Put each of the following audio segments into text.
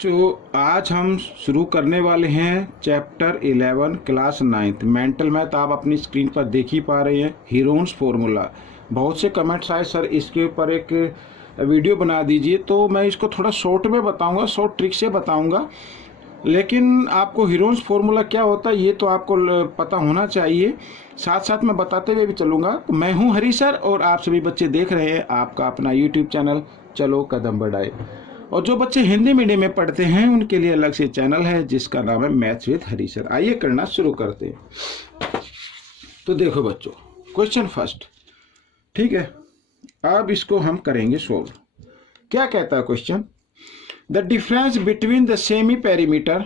जो आज हम शुरू करने वाले हैं चैप्टर 11 क्लास 9 मेंटल मैथ। आप अपनी स्क्रीन पर देख ही पा रहे हैं हीरोन्स फॉर्मूला। बहुत से कमेंट्स आए सर इसके ऊपर एक वीडियो बना दीजिए, तो मैं इसको थोड़ा शॉर्ट में बताऊंगा, शॉर्ट ट्रिक से बताऊंगा। लेकिन आपको हीरोन्स फॉर्मूला क्या होता है ये तो आपको पता होना चाहिए, साथ साथ मैं बताते हुए भी चलूँगा। तो मैं हूँ हरी सर और आप सभी बच्चे देख रहे हैं आपका अपना यूट्यूब चैनल चलो कदम बढ़ाए। और जो बच्चे हिंदी मीडियम में पढ़ते हैं उनके लिए अलग से चैनल है जिसका नाम है मैथ्स विद हरी सर। आइए करना शुरू करते हैं। तो देखो बच्चों, क्वेश्चन फर्स्ट, ठीक है। अब इसको हम करेंगे सोल्व। क्या कहता है question? The difference between the semi perimeter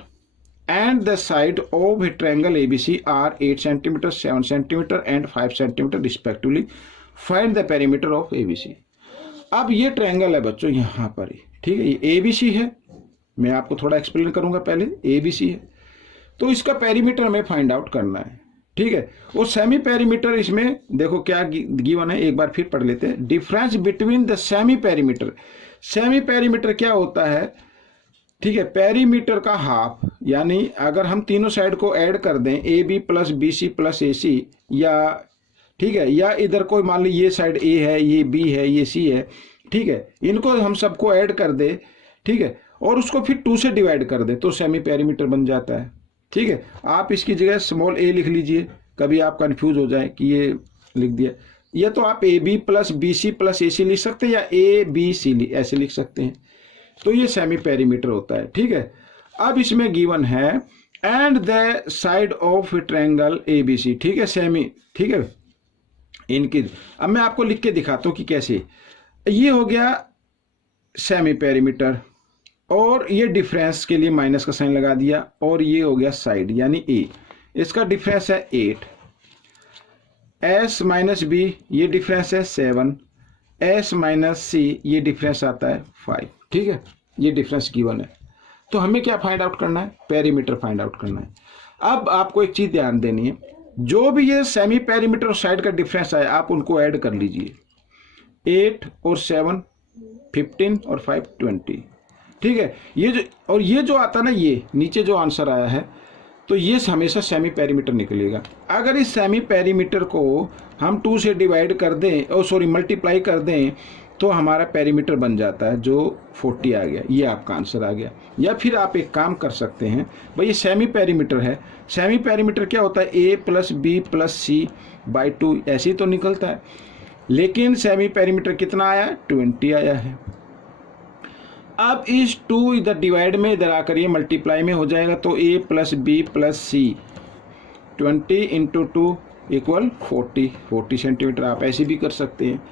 and the side of a triangle ABC are 8 centimetre, 7 centimetre and 5 centimetre respectively. Find the perimeter of ABC. अब ये ट्रायंगल है बच्चों यहाँ पर ही, ठीक है। ये एबीसी है, मैं आपको थोड़ा एक्सप्लेन करूंगा। पहले एबीसी है तो इसका पेरीमीटर हमें फाइंड आउट करना है, ठीक है। और सेमी पेरीमीटर इसमें देखो क्या गिवन है, एक बार फिर पढ़ लेते हैं। Difference between the semi perimeter. Semi perimeter क्या होता है, ठीक है। पेरीमीटर का हाफ, यानी अगर हम तीनों साइड को ऐड कर दें A B plus B C plus A C, या ठीक है, या इधर कोई मान ली ये साइड ए है, ये बी है, ये सी है, ठीक है। इनको हम सबको ऐड कर दे, ठीक है, और उसको फिर 2 से डिवाइड कर दे तो सेमी पेरीमीटर बन जाता है, ठीक है। आप इसकी जगह स्मॉल ए लिख लीजिए, कभी आप कंफ्यूज हो जाए कि ये लिख दिया। या तो आप A B plus B C plus A C लिख सकते हैं, या ए बी सी ऐसे लिख सकते हैं। तो ये सेमी पेरीमीटर होता है, ठीक है। अब इसमें गिवन है and the side of triangle A B C, ठीक है, सेमी, ठीक है। इनकी अब मैं आपको लिख के दिखाता हूँ कि कैसे। ये हो गया सेमी पेरीमीटर, और ये डिफरेंस के लिए माइनस का साइन लगा दिया, और ये हो गया साइड यानी ए। इसका डिफरेंस है 8, एस माइनस बी ये डिफरेंस है 7, एस माइनस सी ये डिफरेंस आता है 5, ठीक है। ये डिफरेंस गिवन है। तो हमें क्या फाइंड आउट करना है? पेरीमीटर फाइंड आउट करना है। अब आपको एक चीज ध्यान देनी है, जो भी ये सेमी पेरीमीटर और साइड का डिफरेंस है आप उनको ऐड कर लीजिए। 8 और 7 15 और 5 20, ठीक है। ये जो आता है ना, ये नीचे जो आंसर आया है, तो ये हमेशा सेमी पेरीमीटर निकलेगा। अगर इस सेमी पेरीमीटर को हम 2 से डिवाइड कर दें, मल्टीप्लाई कर दें, तो हमारा पेरीमीटर बन जाता है जो 40 आ गया। ये आपका आंसर आ गया। या फिर आप एक काम कर सकते हैं, भाई ये सेमी पेरीमीटर है, सेमी पेरीमीटर क्या होता है, A plus B plus C by 2 ऐसे ही तो निकलता है। लेकिन सेमी पेरीमीटर कितना आया? 20 आया है। अब इस 2 इधर डिवाइड में इधर आकर ये मल्टीप्लाई में हो जाएगा, तो a plus B plus C 20 into 2 equal 40 centimetre. आप ऐसे भी कर सकते हैं,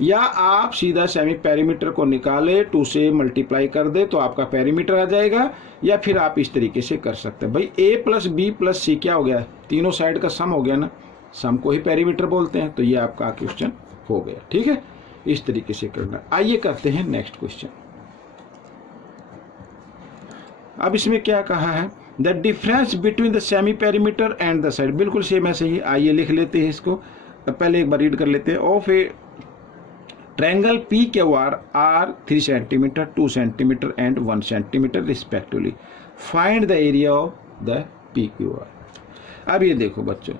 या आप सीधा सेमी पेरीमीटर को निकाले 2 से मल्टीप्लाई कर दे तो आपका पेरीमीटर आ जाएगा। या फिर आप इस तरीके से कर सकते हैं, भाई a प्लस बी प्लस सी क्या हो गया, तीनों साइड का सम हो गया ना, सम को ही पेरीमीटर बोलते हैं। तो ये आपका क्वेश्चन हो गया, ठीक है। इस तरीके से करना। आइए करते हैं नेक्स्ट क्वेश्चन। अब इसमें क्या कहा है, the difference between the semi perimeter and the side. बिल्कुल सेम ऐसे ही। आइए लिख लेते हैं इसको, पहले एक बार रीड कर लेते हैं। Of a triangle P Q R 3 centimetre, 2 centimetre and 1 centimetre respectively. Find the area of the P Q R. अब ये देखो बच्चों,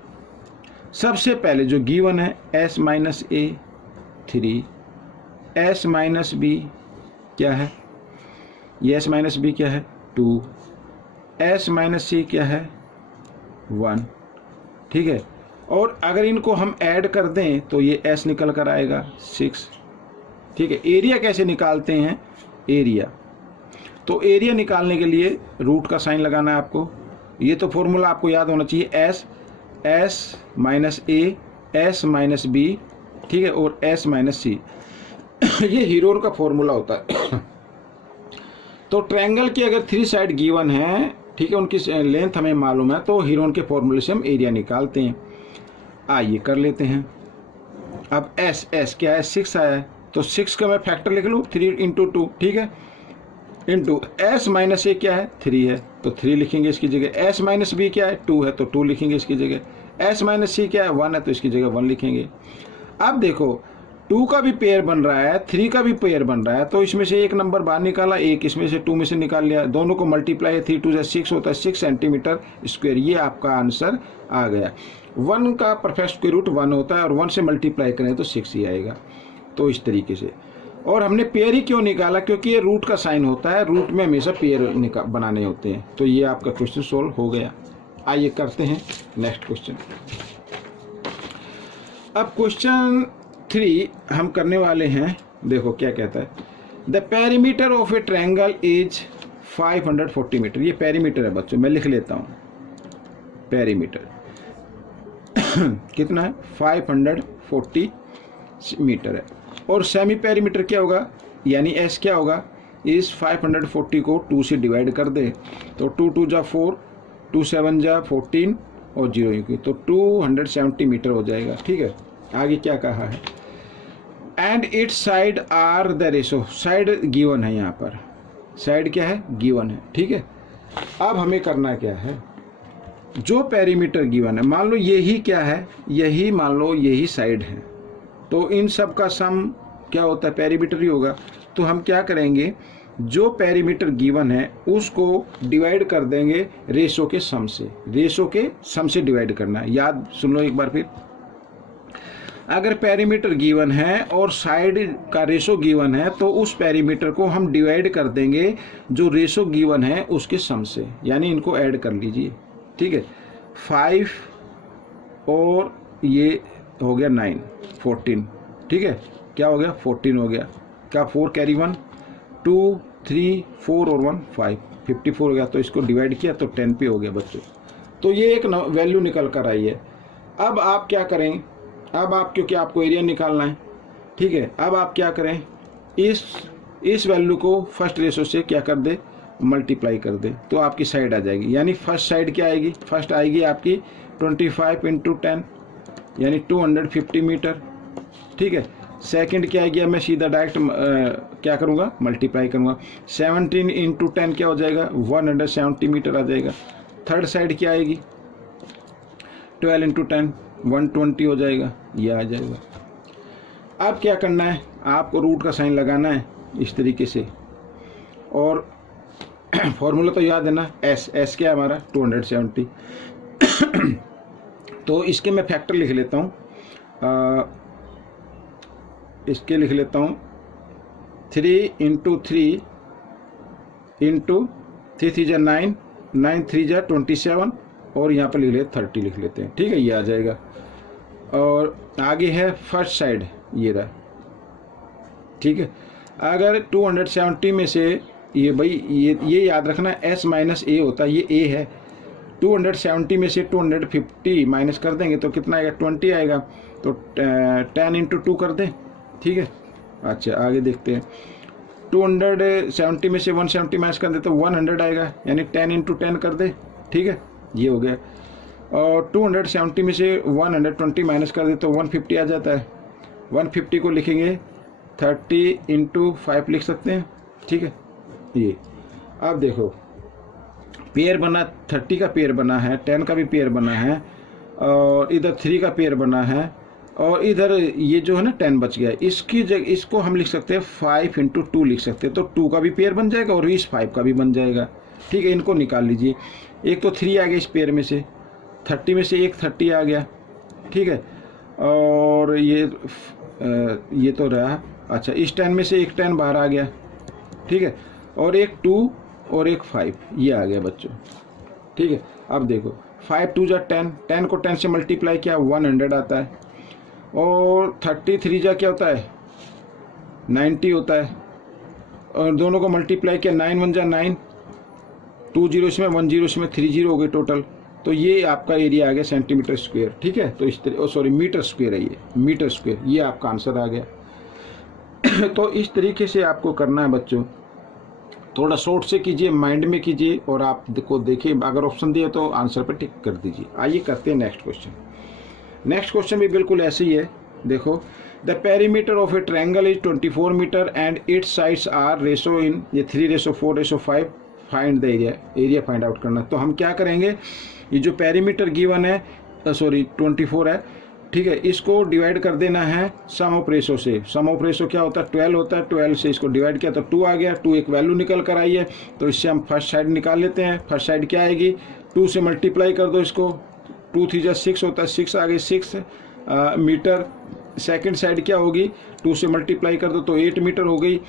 सबसे पहले जो गिवन है एस माइनस ए 3, एस माइनस बी क्या है, ये एस माइनस बी क्या है 2, एस माइनस सी क्या है 1, ठीक है। और अगर इनको हम ऐड कर दें तो ये एस निकल कर आएगा 6, ठीक है। एरिया कैसे निकालते हैं? एरिया, तो एरिया निकालने के लिए रूट का साइन लगाना है आपको। ये तो फॉर्मूला आपको याद होना चाहिए, एस माइनस ए, एस माइनस बी, ठीक है, और एस माइनस सी। ये हीरोन का फॉर्मूला होता है। तो ट्रायंगल की अगर 3 साइड गिवन है, ठीक है, उनकी लेंथ हमें मालूम है, तो हीरोन के फॉर्मूले से हम एरिया निकालते हैं। आइए कर लेते हैं। अब एस क्या है 6 आया है, तो 6 का मैं फैक्टर लिख लूँ 3 इंटू 2, ठीक है, इंटू एस माइनस ए क्या है 3 है तो 3 लिखेंगे इसकी जगह। एस माइनस बी क्या है 2 है तो 2 लिखेंगे इसकी जगह। एस माइनस सी क्या है 1 है तो इसकी जगह 1 लिखेंगे। अब देखो 2 का भी पेयर बन रहा है, 3 का भी पेयर बन रहा है, तो इसमें से एक नंबर बाहर निकाला, एक इसमें से 2 में से निकाल लिया, दोनों को मल्टीप्लाई 3 2 6 होता है 6 सेंटीमीटर स्क्वायर। ये आपका आंसर आ गया। 1 का परफेक्ट स्क्वायर रूट 1 होता है और 1 से मल्टीप्लाई करें तो 6 ही आएगा। तो इस तरीके से। और हमने पेयर ही क्यों निकाला, क्योंकि ये रूट का साइन होता है, रूट में हमेशा पेयर बनाने होते हैं। तो ये आपका क्वेश्चन सोल्व हो गया। आइए करते हैं नेक्स्ट क्वेश्चन। अब क्वेश्चन 3 हम करने वाले हैं। देखो क्या कहता है, the perimeter of a triangle is 540 metre. ये पेरीमीटर है बच्चों, मैं लिख लेता हूँ। पेरीमीटर कितना है, 540 मीटर है। और सेमी पेरीमीटर क्या होगा, यानी एस क्या होगा, इस 540 को 2 से डिवाइड कर दे तो 2 2 जा 4, 2 7 जा 14 और 0 की, तो 270 मीटर हो जाएगा। ठीक है, आगे क्या कहा है, and its side are the ratio. Side given है, यहाँ पर साइड क्या है, गिवन है। ठीक है, अब हमें करना क्या है, जो पेरीमीटर गिवन है, मान लो यही क्या है, यही मान लो यही साइड है, तो इन सब का सम क्या होता है, पेरीमीटर ही होगा। तो हम क्या करेंगे, जो पेरीमीटर गिवन है उसको डिवाइड कर देंगे रेशो के सम से। रेशो के सम से डिवाइड करना है, याद सुन लो एक बार फिर। अगर पेरीमीटर गिवन है और साइड का रेशो गिवन है तो उस पेरीमीटर को हम डिवाइड कर देंगे जो रेशो गिवन है उसके सम से, यानी इनको ऐड कर लीजिए। ठीक है, 5 और ये हो गया 9, 14। ठीक है, क्या हो गया, 14 हो गया। क्या 4 कैरी 1, 2 3 4 और 1 5, 54 हो गया। तो इसको डिवाइड किया तो 10 पे हो गया बच्चों। तो ये एक वैल्यू निकल कर आई है। अब आप क्या करें, अब आप, क्योंकि आपको एरिया निकालना है, ठीक है, अब आप क्या करें, इस वैल्यू को फर्स्ट रेशो से क्या कर दे, मल्टीप्लाई कर दे, तो आपकी साइड आ जाएगी। यानी फर्स्ट साइड क्या आएगी, फर्स्ट आएगी आपकी 25 × 10 यानी 250 मीटर। ठीक है, सेकंड क्या आएगी, मैं सीधा डायरेक्ट क्या करूँगा, मल्टीप्लाई करूँगा। 17 × 10 क्या हो जाएगा, 170 मीटर आ जाएगा। थर्ड साइड क्या आएगी, 12 × 10 120 हो जाएगा, ये आ जाएगा। अब क्या करना है, आपको रूट का साइन लगाना है इस तरीके से, और फॉर्मूला तो याद है ना, एस क्या है हमारा 270। तो इसके मैं फैक्टर लिख लेता हूँ, इसके लिख लेता हूँ 3 × 3 × 3 3 जा 9, 9 3 जा 27 और यहाँ पर लिख लेते 30 लिख लेते हैं। ठीक है, ये आ जाएगा। और आगे है फर्स्ट साइड, ये रहा। ठीक है, अगर 270 में से ये भाई ये याद रखना, s माइनस ए होता है, ये a है। 270 में से 250 माइनस कर देंगे तो कितना आएगा, 20 आएगा। तो 10 × 2 कर दें। ठीक है, अच्छा आगे देखते हैं। 270 में से 170 माइनस कर दे तो 100 आएगा, यानी 10 × 10 कर दे। ठीक है, ये हो गया। और 270 में से 120 माइनस कर दे तो 150 आ जाता है। 150 को लिखेंगे 30 × 5 लिख सकते हैं। ठीक है, ये अब देखो पेयर बना, 30 का पेयर बना है, 10 का भी पेयर बना है, और इधर 3 का पेयर बना है, और इधर ये जो है ना 10 बच गया। इसकी जगह इसको हम लिख सकते हैं 5 × 2 लिख सकते हैं, तो 2 का भी पेयर बन जाएगा और इस 5 का भी बन जाएगा। ठीक है, इनको निकाल लीजिए। एक तो 3 आ गया इस पेयर में से, 30 में से एक 30 आ गया। ठीक है, और ये तो रहा। अच्छा, इस 10 में से एक 10 बाहर आ गया। ठीक है, और एक 2 और एक 5 ये आ गया बच्चों। ठीक है, अब देखो 5 2 जा 10, 10 को 10 से मल्टीप्लाई किया 100 आता है, और 33 जा क्या होता है 90 होता है, और दोनों को मल्टीप्लाई किया 9 1 जा 9, 2 0 इसमें 1 0 इसमें 3 0 हो गए टोटल। तो ये आपका एरिया आ गया सेंटीमीटर स्क्वायर। ठीक है, तो इस तरह सॉरी मीटर स्क्वायर है, ये मीटर स्क्वायर, ये आपका आंसर आ गया। तो इस तरीके से आपको करना है बच्चों, थोड़ा शॉर्ट से कीजिए, माइंड में कीजिए, और आप को देखिए अगर ऑप्शन दिए तो आंसर पर टिक कर दीजिए। आइए करते हैं नेक्स्ट क्वेश्चन। नेक्स्ट क्वेश्चन भी बिल्कुल ऐसे ही है। देखो, the perimeter of a triangle is 24 metre and its sides are ratio in, ये 3:4:5, find the area, area find out करना। तो हम क्या करेंगे, ये जो पेरीमीटर गिवन है, सॉरी 24 है, ठीक है, इसको डिवाइड कर देना है सम ऑफ रेशो से। सम ऑफ रेशो क्या होता है, 12 होता है। 12 से इसको डिवाइड किया तो 2 आ गया। 2 एक वैल्यू निकल कर आई है, तो इससे हम फर्स्ट साइड निकाल लेते हैं। फर्स्ट साइड क्या आएगी, 2 से मल्टीप्लाई कर दो इसको, 2 3 6 होता है, 6 आ गई 6 मीटर। सेकंड साइड क्या होगी, 2 से मल्टीप्लाई कर दो तो 8 मीटर हो गई।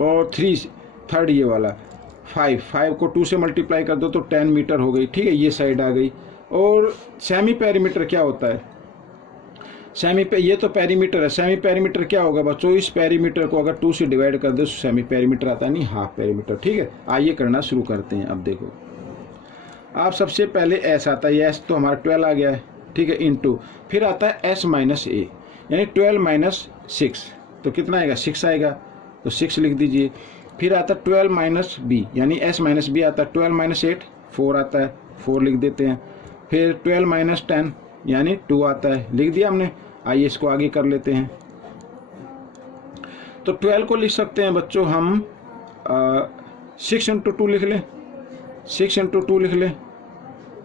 और 3 थर्ड ये वाला 5 को 2 से मल्टीप्लाई कर दो तो 10 मीटर हो गई। ठीक है, ये साइड आ गई। और सेमी पेरीमीटर क्या होता है, ये तो पेरीमीटर है। सेमी पेरीमीटर क्या होगा बच्चों, इस पेरीमीटर को अगर 2 से डिवाइड कर दो सेमी पेरीमीटर आता है, नहीं हाफ पेरीमीटर। ठीक है, आइए करना शुरू करते हैं। अब देखो, आप सबसे पहले एस आता है, एस तो हमारा 12 आ गया है। ठीक है, इंटू फिर आता है एस माइनस ए, यानी 12 माइनस 6 तो कितना आएगा, 6 आएगा, तो 6 लिख दीजिए। फिर आता है 12 माइनस बी, यानी एस माइनस बी आता है। 12 माइनस 8 4 आता है, 4 लिख देते हैं। फिर 12 माइनस 10 यानी 2 आता है, लिख दिया हमने। आइए इसको आगे कर लेते हैं। तो 12 को लिख सकते हैं बच्चों हम 6 इंटू 2 लिख लें, 6 इंटू 2 लिख लें।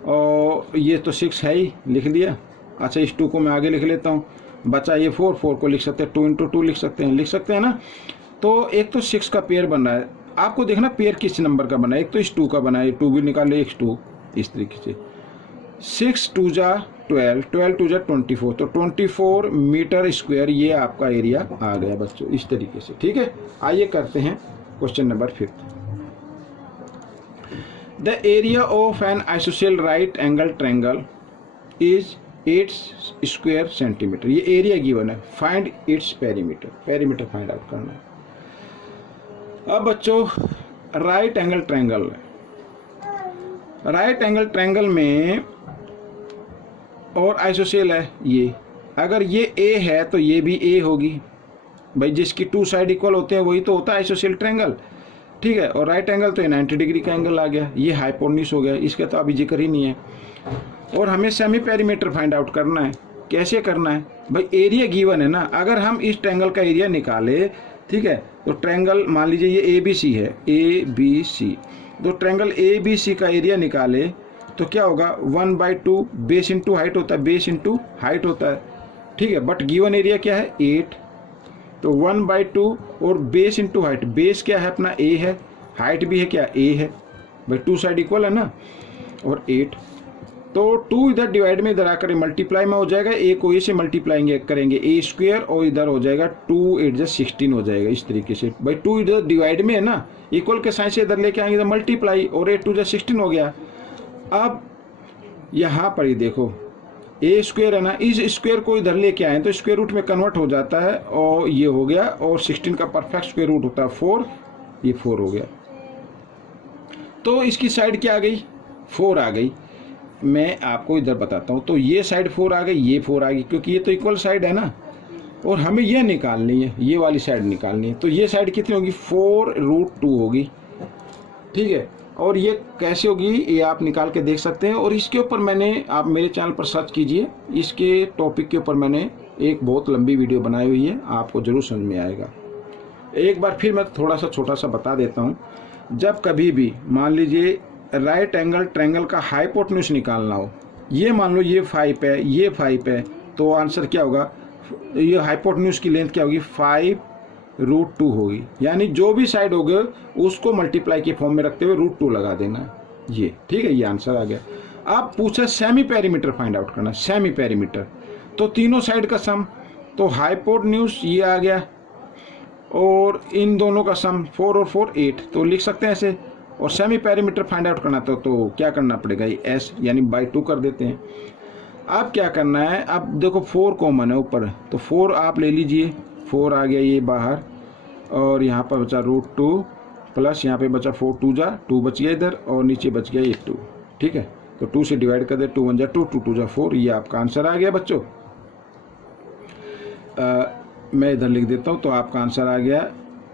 और ये तो 6 है ही, लिख दिया। अच्छा, इस 2 को मैं आगे लिख लेता हूँ, बचा ये 4 को लिख सकते हैं, 2 इंटू 2 लिख सकते हैं ना। तो एक तो 6 का पेयर बन रहा है, आपको देखना पेयर किस नंबर का बना है। एक तो इस 2 का बना है, 2 भी निकाले, एक 2 इस तरीके से। 6 2 जा 12, 12 2 जा 24, तो 24 मीटर स्क्वायर ये आपका एरिया आ गया बच्चों, इस तरीके से। ठीक है, आइए करते हैं question number 5। The area of an isosceles right angle triangle is 8 square centimetre. ये एरिया गिवन है, find its perimeter find out करना है। अब बच्चों राइट एंगल ट्रायंगल में और आइसोसेल है ये, अगर ये ए है तो ये भी ए होगी भाई, जिसकी 2 साइड इक्वल होते हैं वही तो होता है आइसोसेल ट्रायंगल। ठीक है, और राइट एंगल तो ये 90 डिग्री का एंगल आ गया, ये हाइपोटेन्यूज हो गया, इसका तो अभी जिक्र ही नहीं है। और हमें सेमी पेरीमीटर फाइंड आउट करना है। कैसे करना है भाई, एरिया गिवन है ना, अगर हम इस ट्रायंगल का एरिया निकाले, ठीक है, तो ट्रायंगल मान लीजिए ये ए बी सी है, ए बी सी, तो ट्रायंगल ए बी सी का एरिया निकाले तो क्या होगा, 1/2 बेस इंटू हाइट होता है, बेस इंटू हाइट होता है। ठीक है, बट गिवन एरिया क्या है 8, तो 1/2 और बेस इंटू हाइट, बेस क्या है अपना ए है, हाइट भी है क्या ए है भाई, 2 साइड इक्वल है ना, और 8, तो 2 इधर डिवाइड में इधर आकर मल्टीप्लाई में हो जाएगा, ए को ए से मल्टीप्लाई करेंगे ए स्क्वायर, और इधर हो जाएगा 2 8 जा 16 हो जाएगा, इस तरीके से भाई। 2 इधर डिवाइड में है ना, इक्वल के साइन से इधर लेके आएंगे तो मल्टीप्लाई, और 8 2 जा 16 हो गया। अब यहाँ पर ही देखो ए स्क्वायर है ना, इस स्क्वायर को इधर लेके आए तो स्क्वायर रूट में कन्वर्ट हो जाता है, और ये हो गया, और 16 का परफेक्ट स्क्वायर रूट होता है 4, ये 4 हो गया। तो इसकी साइड क्या आ गई, 4 आ गई। मैं आपको इधर बताता हूँ, तो ये साइड 4 आ गई, ये 4 आ गई, क्योंकि ये तो इक्वल साइड है ना, और हमें ये निकालनी है, ये वाली साइड निकालनी है। तो ये साइड कितनी होगी, 4√2 होगी। ठीक है, और ये कैसे होगी ये आप निकाल के देख सकते हैं। और इसके ऊपर मैंने, आप मेरे चैनल पर सर्च कीजिए, इसके टॉपिक के ऊपर मैंने एक बहुत लंबी वीडियो बनाई हुई है, आपको ज़रूर समझ में आएगा। एक बार फिर मैं थोड़ा सा छोटा सा बता देता हूँ। जब कभी भी मान लीजिए राइट एंगल ट्रायंगल का हाइपोटेन्यूज निकालना हो, ये मान लो ये 5 है, ये 5 है, तो आंसर क्या होगा, ये हाइपोटेन्यूज की लेंथ क्या होगी, 5√2 होगी। यानी जो भी साइड होगे उसको मल्टीप्लाई के फॉर्म में रखते हुए √2 लगा देना है, ये ठीक है, ये आंसर आ गया। अब पूछा सेमी पेरीमीटर फाइंड आउट करना, सेमी पेरीमीटर तो तीनों साइड का सम, तो हाइपोटेन्यूज ये आ गया, और इन दोनों का सम 4 और 4 8, तो लिख सकते हैं ऐसे। और सेमी पेरीमीटर फाइंड आउट करना तो क्या करना पड़ेगा, ये एस यानी बाई 2 कर देते हैं। अब क्या करना है, अब देखो 4 कॉमन है ऊपर, तो 4 आप ले लीजिए, 4 आ गया ये बाहर, और यहाँ पर बचा √2 प्लस यहाँ पे बचा 4 2 जा 2 बच गया इधर, और नीचे बच गया ये 2। ठीक है, तो 2 से डिवाइड कर दे, 2 1 जा 2, 2 2 जा 4, ये आपका आंसर आ गया बच्चों। मैं इधर लिख देता हूँ, तो आपका आंसर आ गया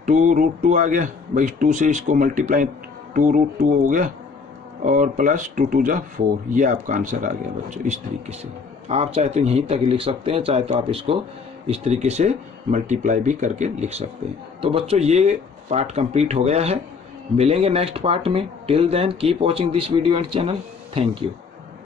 2√2 आ गया भाई, 2 से इसको मल्टीप्लाई 2√2 हो गया, और प्लस 2 2 जा 4, ये आपका आंसर आ गया बच्चों। इस तरीके से आप चाहे तो यहीं तक लिख सकते हैं, चाहे तो आप इसको इस तरीके से मल्टीप्लाई भी करके लिख सकते हैं। तो बच्चों ये पार्ट कंप्लीट हो गया है, मिलेंगे नेक्स्ट पार्ट में। Till then keep watching this video and channel. Thank you.